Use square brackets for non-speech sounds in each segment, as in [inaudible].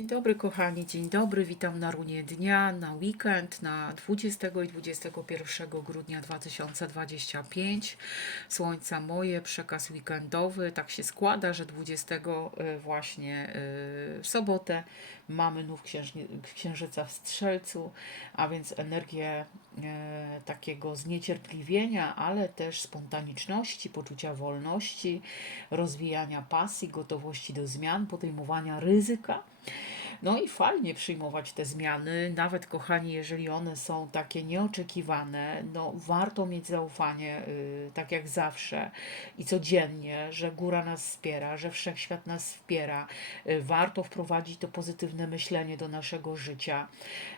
Dzień dobry kochani, dzień dobry, witam na runie dnia, na weekend, na 20 i 21 grudnia 2025. Słońca moje, przekaz weekendowy. Tak się składa, że 20 y, właśnie y, w sobotę mamy nów księżyca w Strzelcu, a więc energię e, takiego zniecierpliwienia, ale też spontaniczności, poczucia wolności, rozwijania pasji, gotowości do zmian, podejmowania ryzyka. No i fajnie przyjmować te zmiany, nawet kochani, jeżeli one są takie nieoczekiwane, no warto mieć zaufanie, y, tak jak zawsze i codziennie, że góra nas wspiera, że wszechświat nas wspiera. Y, Warto wprowadzić to pozytywne myślenie do naszego życia.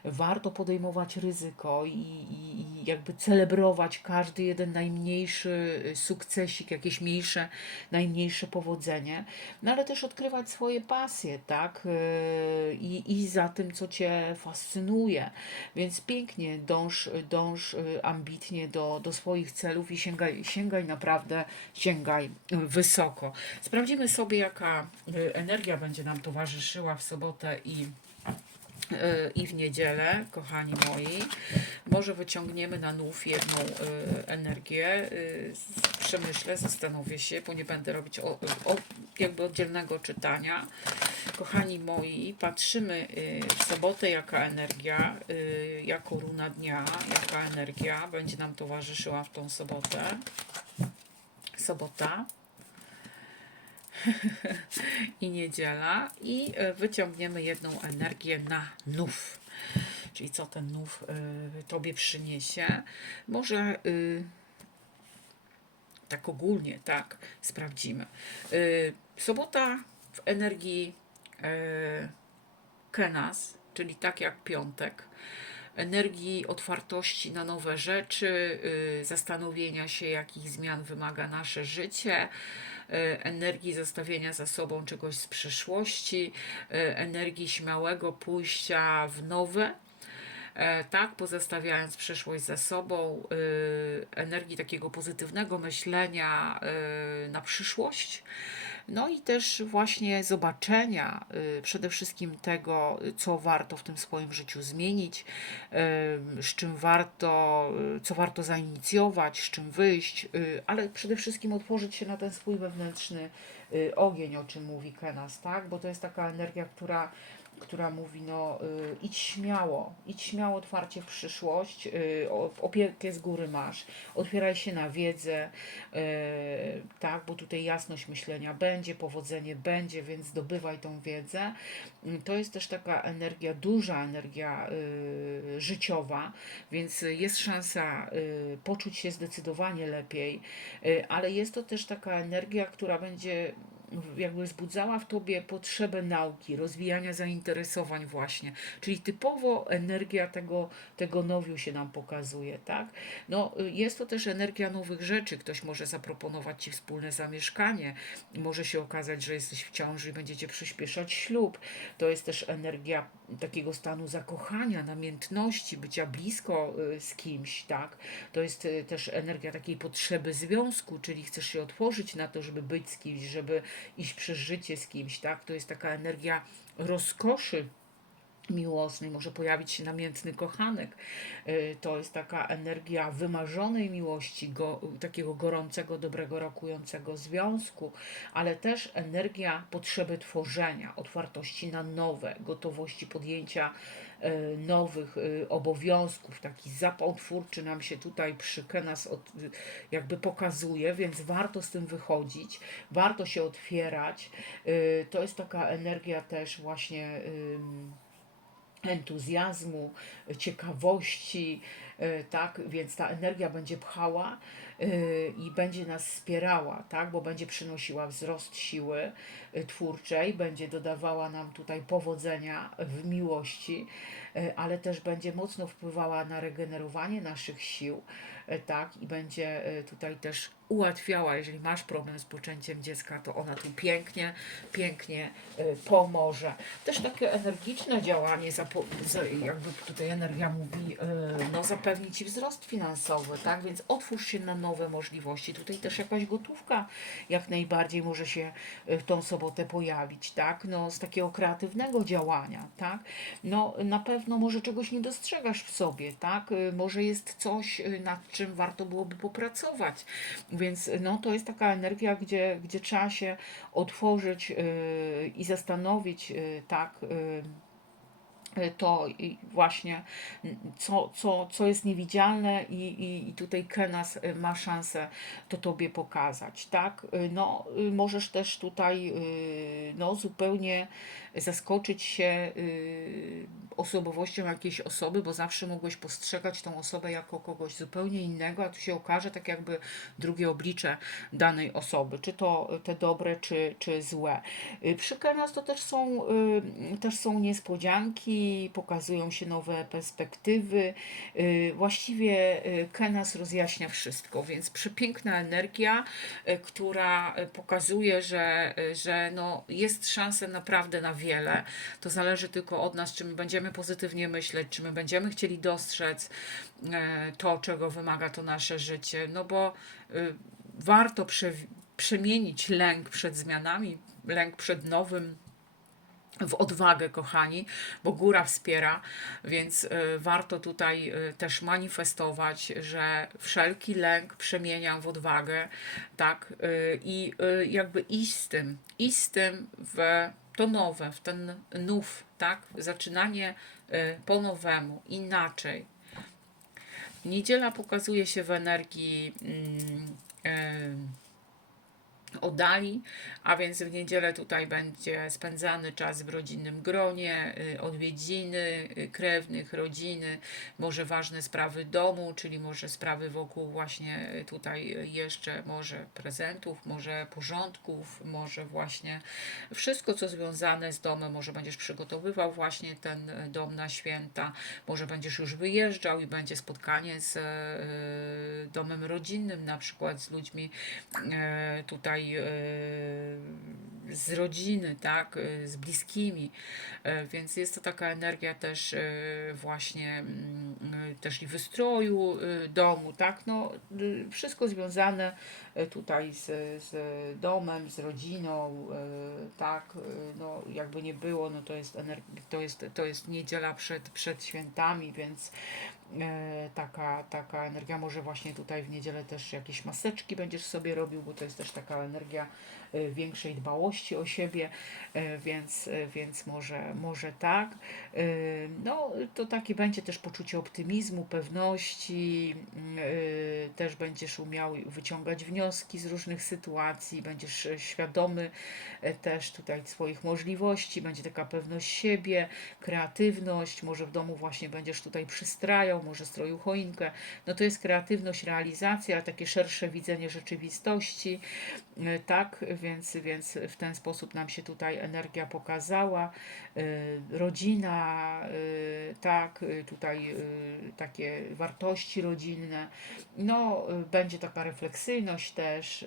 Warto podejmować ryzyko i, i, i jakby celebrować każdy jeden najmniejszy y, sukcesik, jakieś mniejsze, najmniejsze powodzenie, no ale też odkrywać swoje pasje, tak? Y, I, i za tym, co Cię fascynuje. Więc pięknie dąż, dąż y, ambitnie do, do swoich celów i sięgaj, sięgaj naprawdę, sięgaj wysoko. Sprawdzimy sobie, jaka energia będzie nam towarzyszyła w sobotę i y, i w niedzielę, kochani moi. Może wyciągniemy na nów jedną y, energię. Z- przemyślę, zastanowię się, bo nie będę robić o, o, jakby oddzielnego czytania. Kochani moi, patrzymy w sobotę, jaka energia, jako runa dnia, jaka energia będzie nam towarzyszyła w tą sobotę. Sobota [laughs] i niedziela i e, wyciągniemy jedną energię na nów. Czyli co ten nów y, Tobie przyniesie. Może y, tak ogólnie, tak, sprawdzimy. Y, sobota w energii y, Kenas, czyli tak jak piątek. Energii otwartości na nowe rzeczy, y, zastanowienia się, jakich zmian wymaga nasze życie, energii zostawienia za sobą czegoś z przeszłości, y, energii śmiałego pójścia w nowe, e, tak, pozostawiając przeszłość za sobą, energii takiego pozytywnego myślenia na przyszłość. No i też właśnie zobaczenia y, przede wszystkim tego, co warto w tym swoim życiu zmienić, y, z czym warto, y, co warto zainicjować, z czym wyjść, ale przede wszystkim otworzyć się na ten swój wewnętrzny ogień, o czym mówi Kenas, tak? Bo to jest taka energia, która która mówi, no y, idź śmiało, idź śmiało otwarcie w przyszłość, y, opiekę z góry masz, otwieraj się na wiedzę, y, tak, bo tutaj jasność myślenia będzie, powodzenie będzie, więc zdobywaj tą wiedzę. Y, To jest też taka energia, duża energia życiowa, więc jest szansa poczuć się zdecydowanie lepiej, ale jest to też taka energia, która będzie jakby wzbudzała w tobie potrzebę nauki, rozwijania zainteresowań właśnie, czyli typowo energia tego, tego nowiu się nam pokazuje, tak? No, jest to też energia nowych rzeczy, ktoś może zaproponować ci wspólne zamieszkanie, może się okazać, że jesteś w ciąży i będziecie przyspieszać ślub, to jest też energia takiego stanu zakochania, namiętności, bycia blisko y, z kimś, tak? To jest y, też energia takiej potrzeby związku, czyli chcesz się otworzyć na to, żeby być z kimś, żeby iść przez życie z kimś, tak? To jest taka energia rozkoszy miłosnej, może pojawić się namiętny kochanek. Y, To jest taka energia wymarzonej miłości, go, takiego gorącego, dobrego, rokującego związku, ale też energia potrzeby tworzenia, otwartości na nowe, gotowości podjęcia y, nowych y, obowiązków. Taki zapał twórczy nam się tutaj przy Kenas od, jakby pokazuje, więc warto z tym wychodzić, warto się otwierać. To jest taka energia też właśnie entuzjazmu, ciekawości, y, tak, więc ta energia będzie pchała i będzie nas wspierała, tak, bo będzie przynosiła wzrost siły y, twórczej, będzie dodawała nam tutaj powodzenia w miłości, y, ale też będzie mocno wpływała na regenerowanie naszych sił, y, tak, i będzie y, tutaj też ułatwiała, jeżeli masz problem z poczęciem dziecka, to ona tu pięknie, pięknie y, pomoże. Też takie energiczne działanie, jakby tutaj energia mówi, y, no zapewni Ci wzrost finansowy, tak? Więc otwórz się na nowe możliwości. Tutaj też jakaś gotówka jak najbardziej może się y, w tą sobotę pojawić, tak? No, z takiego kreatywnego działania, tak? No, na pewno może czegoś nie dostrzegasz w sobie, tak? Y, Może jest coś, y, nad czym warto byłoby popracować. Więc no, to jest taka energia, gdzie, gdzie trzeba się otworzyć i zastanowić, tak? Yy, to właśnie co, co, co jest niewidzialne i, i, i tutaj Kenas y, ma szansę to Tobie pokazać, tak? Y, No, y, możesz też tutaj y, no, zupełnie zaskoczyć się y, osobowością jakiejś osoby, bo zawsze mogłeś postrzegać tą osobę jako kogoś zupełnie innego, a tu się okaże tak jakby drugie oblicze danej osoby, czy to te dobre, czy, czy złe. Y, Przy Kenas to też są, y, też są niespodzianki, pokazują się nowe perspektywy. Y, Właściwie y, Kenas rozjaśnia wszystko, więc przepiękna energia, y, która pokazuje, że, że no jest szansa naprawdę na wiele. To zależy tylko od nas, czy my będziemy pozytywnie myśleć, czy my będziemy chcieli dostrzec to, czego wymaga to nasze życie. No bo warto prze, przemienić lęk przed zmianami, lęk przed nowym w odwagę, kochani, bo góra wspiera, więc y, warto tutaj y, też manifestować, że wszelki lęk przemieniam w odwagę, tak, y, i jakby iść z tym, iść z tym w to nowe, w ten nów, tak, zaczynanie po nowemu, inaczej. Niedziela pokazuje się w energii mm, y, oddali, a więc w niedzielę tutaj będzie spędzany czas w rodzinnym gronie, y, odwiedziny y, krewnych, rodziny, może ważne sprawy domu, czyli może sprawy wokół właśnie y, tutaj jeszcze może prezentów, może porządków, może właśnie wszystko, co związane z domem, może będziesz przygotowywał właśnie ten dom na święta, może będziesz już wyjeżdżał i będzie spotkanie z domem rodzinnym, na przykład z ludźmi tutaj e, z rodziny, tak, e, z bliskimi, E, więc jest to taka energia też właśnie mm, też i wystroju domu, tak, no y, wszystko związane tutaj z, z domem, z rodziną, tak, no jakby nie było, no to jest energia, to jest, to jest niedziela przed, przed świętami, więc taka, taka energia, może właśnie tutaj w niedzielę też jakieś maseczki będziesz sobie robił, bo to jest też taka energia e, większej dbałości o siebie, e, więc, e, więc może, może tak. No, to takie będzie też poczucie optymizmu, pewności, też będziesz umiał wyciągać wnioski z różnych sytuacji, będziesz świadomy też tutaj swoich możliwości, będzie taka pewność siebie, kreatywność, może w domu właśnie będziesz tutaj przystrajał, może stroił choinkę. No to jest kreatywność, realizacja, takie szersze widzenie rzeczywistości, tak, więc, więc w ten sposób nam się tutaj energia pokazała. E, Rodzina, e, tak, e, tutaj takie wartości rodzinne. No, będzie taka refleksyjność też,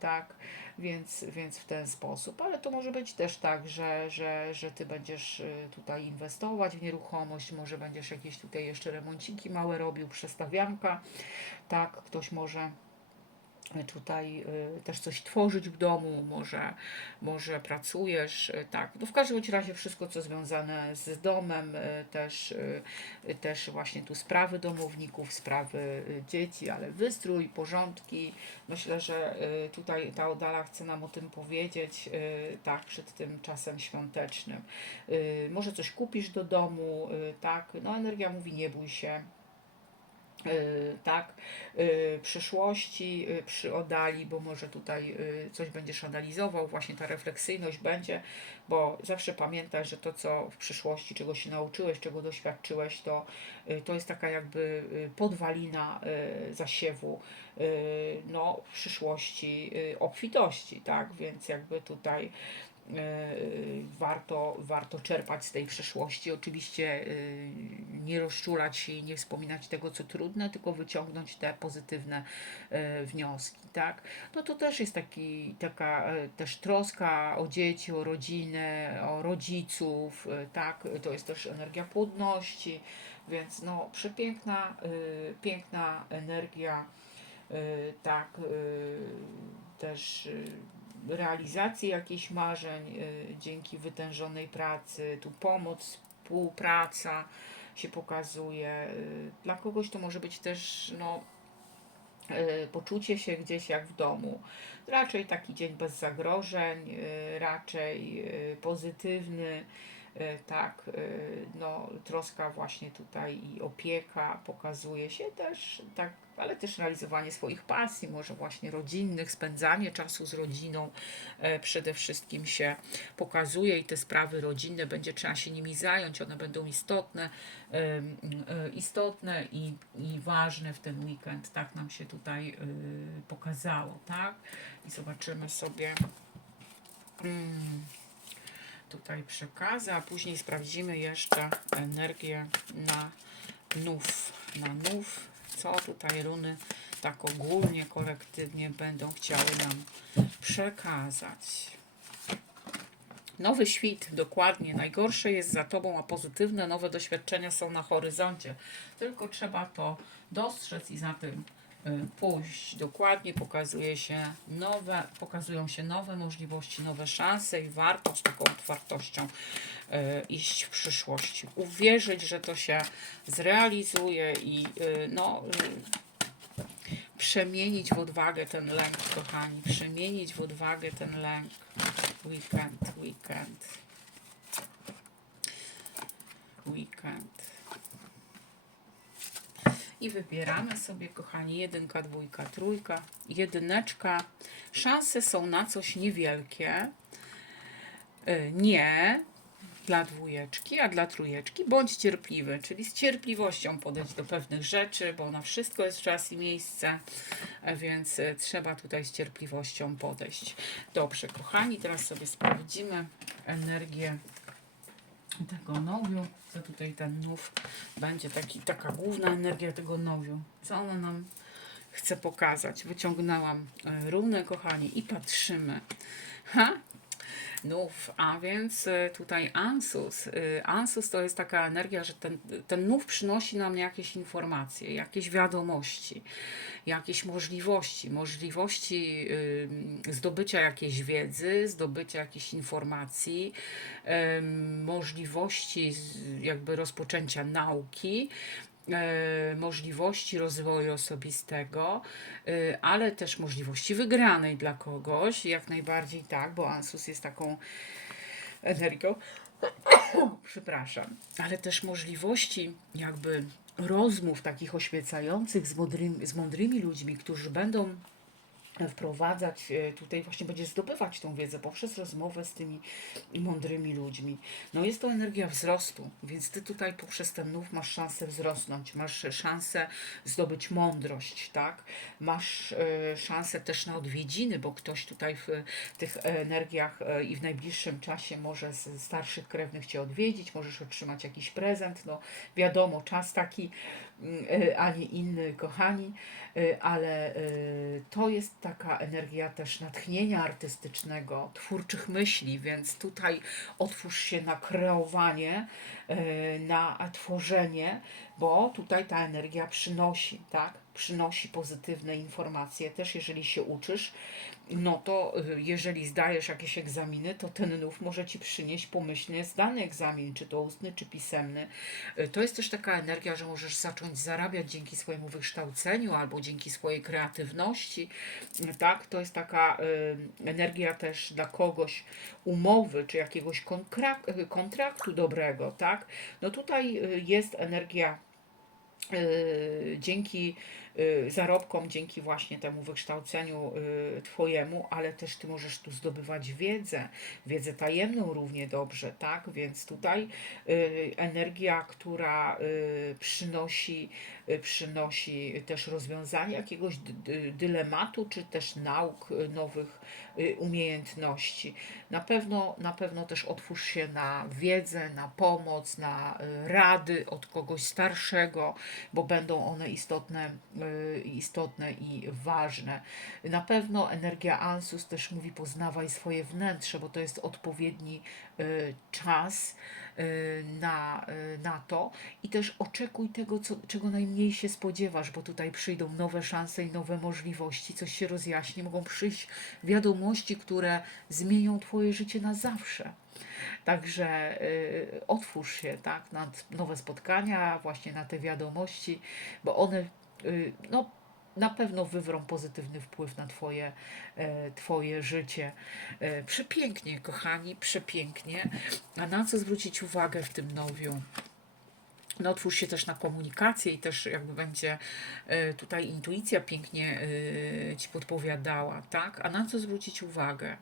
tak, więc, więc w ten sposób. Ale to może być też tak, że, że, że ty będziesz tutaj inwestować w nieruchomość, może będziesz jakieś tutaj jeszcze remonciki małe robił, przestawianka, tak, ktoś może tutaj y, też coś tworzyć w domu, może, może pracujesz, y, tak. No w każdym razie wszystko, co związane z domem, y, też, też właśnie tu sprawy domowników, sprawy dzieci, ale wystrój, porządki. Myślę, że tutaj ta oddala chce nam o tym powiedzieć, tak, przed tym czasem świątecznym. Może coś kupisz do domu, tak, no energia mówi nie bój się, tak, y, przyszłości y, przy oddali, bo może tutaj y, coś będziesz analizował, właśnie ta refleksyjność będzie, bo zawsze pamiętaj, że to, co w przyszłości, czego się nauczyłeś, czego doświadczyłeś, to, y, to jest taka jakby y, podwalina y, zasiewu y, no, przyszłości y, obfitości, tak, więc jakby tutaj warto, warto czerpać z tej przeszłości. Oczywiście y, nie rozczulać się i nie wspominać tego, co trudne, tylko wyciągnąć te pozytywne y, wnioski, tak? No to też jest taki, taka też troska o dzieci, o rodzinę, o rodziców, tak? To jest też energia płodności, więc no przepiękna, piękna energia, tak, też realizacji jakichś marzeń y, dzięki wytężonej pracy, tu pomoc, współpraca się pokazuje. Y, Dla kogoś to może być też no, y, poczucie się gdzieś jak w domu. Raczej taki dzień bez zagrożeń, raczej pozytywny. Tak, no, troska właśnie tutaj i opieka pokazuje się też, tak, ale też realizowanie swoich pasji, może właśnie rodzinnych, spędzanie czasu z rodziną e, przede wszystkim się pokazuje i te sprawy rodzinne będzie trzeba się nimi zająć, one będą istotne, e, istotne i, i ważne w ten weekend, tak nam się tutaj y, pokazało, tak? I zobaczymy sobie. Mm, tutaj przekazy, a później sprawdzimy jeszcze energię na nów, na nów, co tutaj runy tak ogólnie, kolektywnie będą chciały nam przekazać. Nowy świt, dokładnie. Najgorsze jest za tobą, a pozytywne, nowe doświadczenia są na horyzoncie. Tylko trzeba to dostrzec i za tym pójść. Dokładnie pokazuje się nowe, pokazują się nowe możliwości, nowe szanse i warto z taką otwartością y, iść w przyszłość. Uwierzyć, że to się zrealizuje i y, no, y, przemienić w odwagę ten lęk, kochani. Przemienić w odwagę ten lęk. Weekend, weekend. Weekend. I wybieramy sobie, kochani, jedynka, dwójka, trójka, jedyneczka. Szanse są na coś niewielkie. Y, Nie dla dwójeczki, a dla trójeczki bądź cierpliwy, czyli z cierpliwością podejść do pewnych rzeczy, bo na wszystko jest czas i miejsce, e, więc e, trzeba tutaj z cierpliwością podejść. Dobrze, kochani, teraz sobie sprawdzimy energię tego nowiu, co tutaj ten nów będzie taki, taka główna energia tego nowiu, co ona nam chce pokazać. Wyciągnęłam e, runę, kochani, i patrzymy. Ha? Nów, a więc y, tutaj Ansus. Y, Ansus to jest taka energia, że ten, ten nów przynosi nam jakieś informacje, jakieś wiadomości, jakieś możliwości, możliwości y, zdobycia jakiejś wiedzy, zdobycia jakichś informacji, możliwości jakby rozpoczęcia nauki, możliwości rozwoju osobistego, e, ale też możliwości wygranej dla kogoś, jak najbardziej tak, bo Ansus jest taką energią, [coughs] przepraszam, ale też możliwości jakby rozmów takich oświecających z mądrymi, z mądrymi ludźmi, którzy będą wprowadzać, e, tutaj właśnie będzie zdobywać tą wiedzę poprzez rozmowę z tymi mądrymi ludźmi. No jest to energia wzrostu, więc ty tutaj poprzez ten nów masz szansę wzrosnąć, masz szansę zdobyć mądrość, tak? Masz e, szansę też na odwiedziny, bo ktoś tutaj w tych energiach e, i w najbliższym czasie może z starszych krewnych cię odwiedzić, możesz otrzymać jakiś prezent, no wiadomo, czas taki, mm, a nie inny, kochani, ale to jest taka energia też natchnienia artystycznego, twórczych myśli, więc tutaj otwórz się na kreowanie, e, na tworzenie, bo tutaj ta energia przynosi, tak? Przynosi pozytywne informacje. Też jeżeli się uczysz, no to y, jeżeli zdajesz jakieś egzaminy, to ten nów może ci przynieść pomyślnie zdany egzamin, czy to ustny, czy pisemny. Y, To jest też taka energia, że możesz zacząć zarabiać dzięki swojemu wykształceniu albo dzięki swojej kreatywności. Tak, to jest taka y, energia też dla kogoś umowy, czy jakiegoś kontrak- kontraktu dobrego, tak? No tutaj jest energia dzięki y, zarobkom dzięki właśnie temu wykształceniu y, Twojemu, ale też Ty możesz tu zdobywać wiedzę, wiedzę tajemną równie dobrze, tak? Więc tutaj y, energia, która y, przynosi, y, przynosi też rozwiązanie jakiegoś dylematu, czy też nauk y, nowych y, umiejętności. Na pewno, na pewno też otwórz się na wiedzę, na pomoc, na y, rady od kogoś starszego, bo będą one istotne, y, istotne i ważne. Na pewno energia Ansus też mówi poznawaj swoje wnętrze, bo to jest odpowiedni y, czas y, na, y, na to i też oczekuj tego, co, czego najmniej się spodziewasz, bo tutaj przyjdą nowe szanse i nowe możliwości, coś się rozjaśni, mogą przyjść wiadomości, które zmienią Twoje życie na zawsze. Także y, otwórz się tak, na nowe spotkania, właśnie na te wiadomości, bo one y, no, na pewno wywrą pozytywny wpływ na Twoje, e, twoje życie. E, przepięknie, kochani, przepięknie. A na co zwrócić uwagę w tym nowiu? No, otwórz się też na komunikację i też jakby będzie e, tutaj intuicja pięknie Ci podpowiadała, tak? A na co zwrócić uwagę?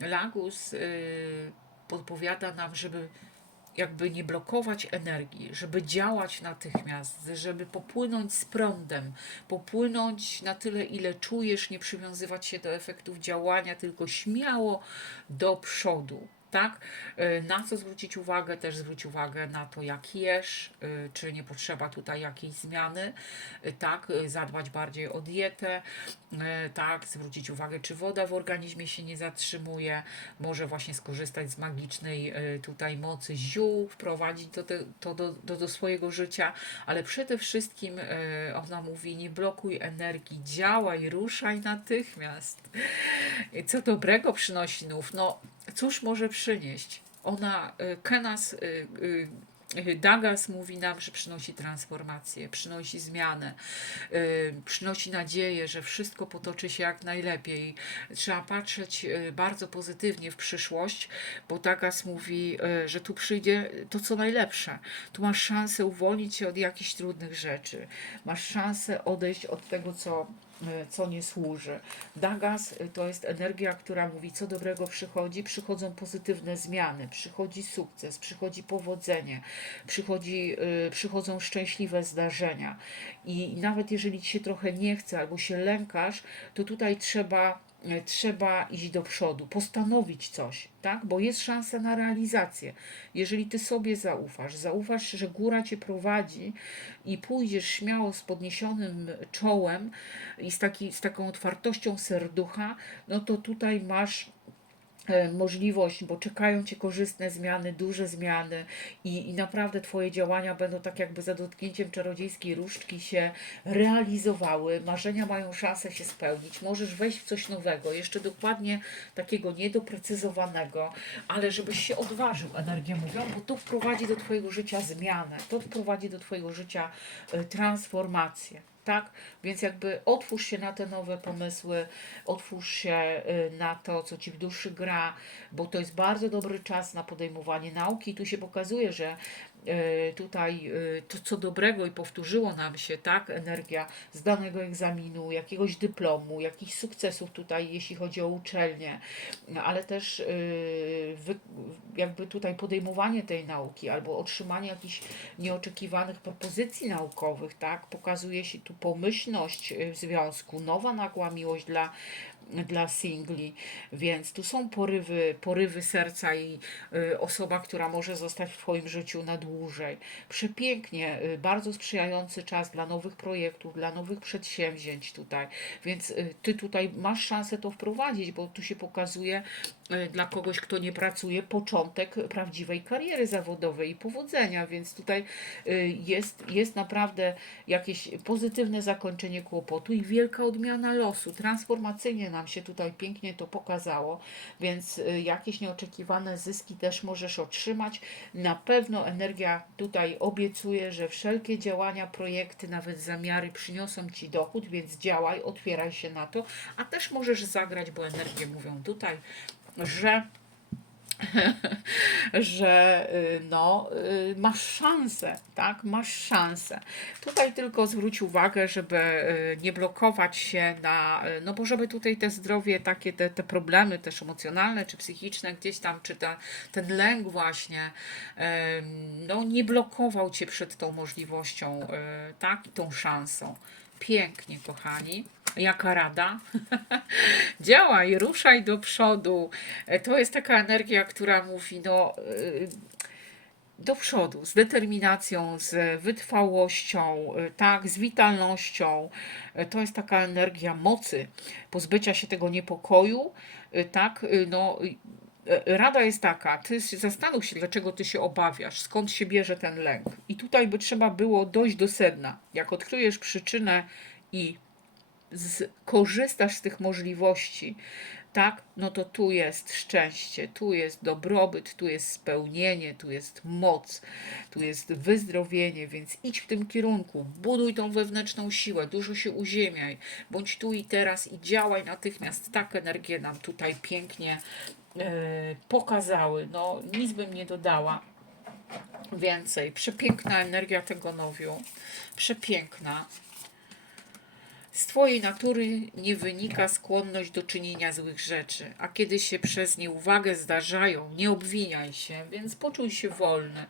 Lagus podpowiada nam, żeby jakby nie blokować energii, żeby działać natychmiast, żeby popłynąć z prądem, popłynąć na tyle, ile czujesz, nie przywiązywać się do efektów działania, tylko śmiało do przodu. Tak? Y, Na co zwrócić uwagę? Też zwróć uwagę na to, jak jesz, y, czy nie potrzeba tutaj jakiejś zmiany, y, tak? Zadbać bardziej o dietę, tak? Zwrócić uwagę, czy woda w organizmie się nie zatrzymuje, może właśnie skorzystać z magicznej tutaj mocy ziół, wprowadzić to, to do, do, do swojego życia, ale przede wszystkim ona mówi, nie blokuj energii, działaj, ruszaj natychmiast. Co dobrego przynosi nów? No, cóż może przynieść? Ona, y, Kenas, y, y, Dagas mówi nam, że przynosi transformację, przynosi zmianę, przynosi nadzieję, że wszystko potoczy się jak najlepiej. Trzeba patrzeć bardzo pozytywnie w przyszłość, bo Dagas mówi, że tu przyjdzie to, co najlepsze. Tu masz szansę uwolnić się od jakichś trudnych rzeczy. Masz szansę odejść od tego, co co nie służy. Dagas y, to jest energia, która mówi, co dobrego przychodzi, przychodzą pozytywne zmiany, przychodzi sukces, przychodzi powodzenie, przychodzi, y, przychodzą szczęśliwe zdarzenia. I nawet jeżeli ci się trochę nie chce albo się lękasz, to tutaj trzeba trzeba iść do przodu, postanowić coś, tak? Bo jest szansa na realizację. Jeżeli ty sobie zaufasz, zaufasz, że góra cię prowadzi i pójdziesz śmiało z podniesionym czołem i z, taki, z taką otwartością serducha, no to tutaj masz e, możliwość, bo czekają Cię korzystne zmiany, duże zmiany i, i naprawdę Twoje działania będą tak jakby za dotknięciem czarodziejskiej różdżki się realizowały, marzenia mają szansę się spełnić, możesz wejść w coś nowego, jeszcze dokładnie takiego niedoprecyzowanego, ale żebyś się odważył, energię mówią, bo to wprowadzi do Twojego życia zmianę, to wprowadzi do Twojego życia e, transformację. Tak? Więc jakby otwórz się na te nowe pomysły, otwórz się y, na to, co ci w duszy gra, bo to jest bardzo dobry czas na podejmowanie nauki. Tu się pokazuje, że tutaj y, to co dobrego i powtórzyło nam się, tak, energia zdanego egzaminu, jakiegoś dyplomu, jakichś sukcesów tutaj, jeśli chodzi o uczelnię, no, ale też wy, jakby tutaj podejmowanie tej nauki albo otrzymanie jakichś nieoczekiwanych propozycji naukowych, tak, pokazuje się tu pomyślność w związku, nowa nagła miłość dla dla singli, więc tu są porywy, porywy serca i y, osoba, która może zostać w Twoim życiu na dłużej. Przepięknie, y, bardzo sprzyjający czas dla nowych projektów, dla nowych przedsięwzięć tutaj, więc y, Ty tutaj masz szansę to wprowadzić, bo tu się pokazuje dla kogoś, kto nie pracuje, początek prawdziwej kariery zawodowej i powodzenia, więc tutaj jest, jest naprawdę jakieś pozytywne zakończenie kłopotu i wielka odmiana losu. Transformacyjnie nam się tutaj pięknie to pokazało, więc y, jakieś nieoczekiwane zyski też możesz otrzymać. Na pewno energia tutaj obiecuje, że wszelkie działania, projekty, nawet zamiary przyniosą Ci dochód, więc działaj, otwieraj się na to, a też możesz zagrać, bo energie mówią tutaj, że [laughs] że y, no, y, masz szansę, tak? Masz szansę. Tutaj tylko zwróć uwagę, żeby y, nie blokować się na, no bo żeby tutaj te zdrowie, takie te, te problemy też emocjonalne czy psychiczne gdzieś tam, czy ta, ten lęk właśnie, no nie blokował cię przed tą możliwością, tak? Tą szansą. Pięknie, kochani. Jaka rada? [laughs] Działaj, ruszaj do przodu. E, To jest taka energia, która mówi, no, y, do przodu, z determinacją, z wytrwałością, y, tak, z witalnością. E, To jest taka energia mocy, pozbycia się tego niepokoju, tak, no. e, Rada jest taka, ty zastanów się, dlaczego ty się obawiasz, skąd się bierze ten lęk. I tutaj by trzeba było dojść do sedna. Jak odkryjesz przyczynę i z, korzystasz z tych możliwości, tak, no to tu jest szczęście, tu jest dobrobyt, tu jest spełnienie, tu jest moc, tu jest wyzdrowienie, więc idź w tym kierunku, buduj tą wewnętrzną siłę, dużo się uziemiaj, bądź tu i teraz i działaj natychmiast. Tak energie nam tutaj pięknie e, pokazały. No, nic bym nie dodała więcej. Przepiękna energia tego nowiu, przepiękna. Z Twojej natury nie wynika skłonność do czynienia złych rzeczy, a kiedy się przez nieuwagę zdarzają, nie obwiniaj się, więc poczuj się wolny.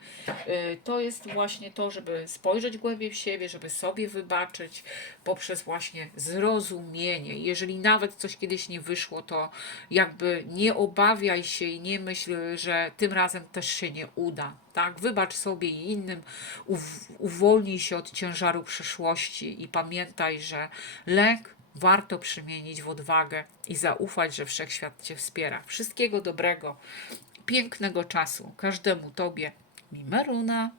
Y, To jest właśnie to, żeby spojrzeć głębiej w siebie, żeby sobie wybaczyć poprzez właśnie zrozumienie. Jeżeli nawet coś kiedyś nie wyszło, to jakby nie obawiaj się i nie myśl, że tym razem też się nie uda. Tak, wybacz sobie i innym, uw- uwolnij się od ciężaru przeszłości i pamiętaj, że lęk warto przemienić w odwagę i zaufać, że wszechświat Cię wspiera. Wszystkiego dobrego, pięknego czasu każdemu Tobie. Mimeruna.